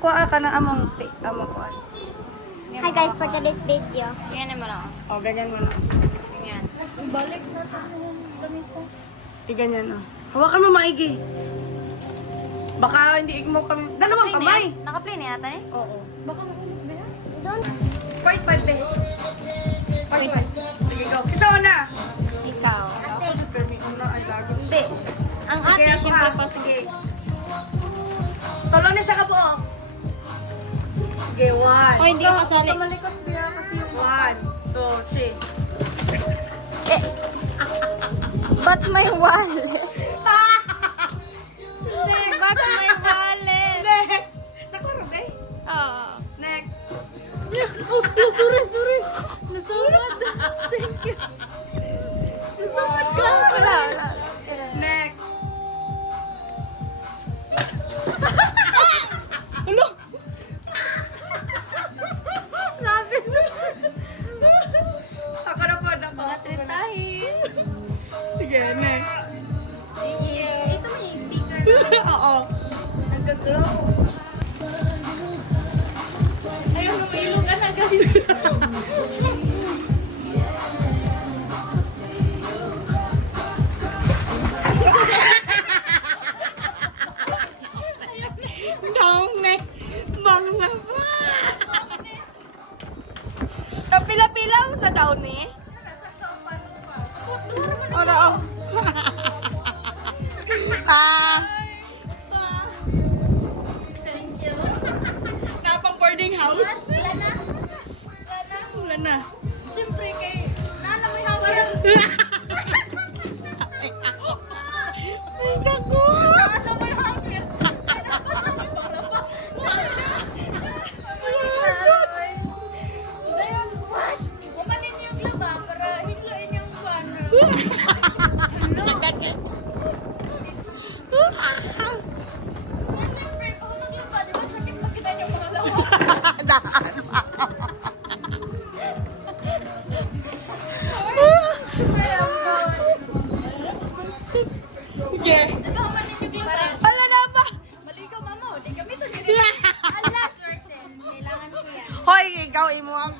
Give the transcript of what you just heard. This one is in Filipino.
kuha ka ng among kuha. Hi guys, for today's video. Ganyan naman ako. O, ganyan mo na. Ganyan. Balik na tayo lamisa. Ganyan o. Hawakan mo maigi. Baka hindi mo kami... Dalawang kamay. Naka-play na yata eh. Oo. Baka mahulog ba yan? Doon. Fight, fight, babe. Fight, fight. Sige, go. Kisa mo na. Ikaw. Ako, super me una. Ay, lago. Hindi. Ang Sige, ate, ako syempre ah. pa Sige. Tulong na siya ka po. Sige, one. Hoy, hindi ka kasali. Tumalikot niya kasi yung 1, 2, 3. Ba't may wallet? Ba't may wallet? Next. Nakurog eh. Oo. Next. Oh, sorry. Nasumad. Thank you. Nasumad ka. Wala. Next. Ano? Sabi na. Ako na po. Mga tritahin. Sige, next. Ito mo yung sticker. Oo. Nag-glow. Ayun, lumilog ka na guys. Dong, next. Bang na ba? Napila-pilaw sa daon eh. Ora, oh. Thank you. Napang boarding house. Wala na. Wala na. Siyempre kay Nana may hawak yan. Ay, gago. Nana may hawak yan. What? Umanin yung laba para hinglain yung buwan. Siyempre, pahulog yung ba? Di ba sakit makita yung mga lawas? Sige. Diba umanin yung laba? Wala na ba? Maligaw mama, di kami to ganito. Alas, Martin. Kailangan ko yan. Hoy, ikaw imo ang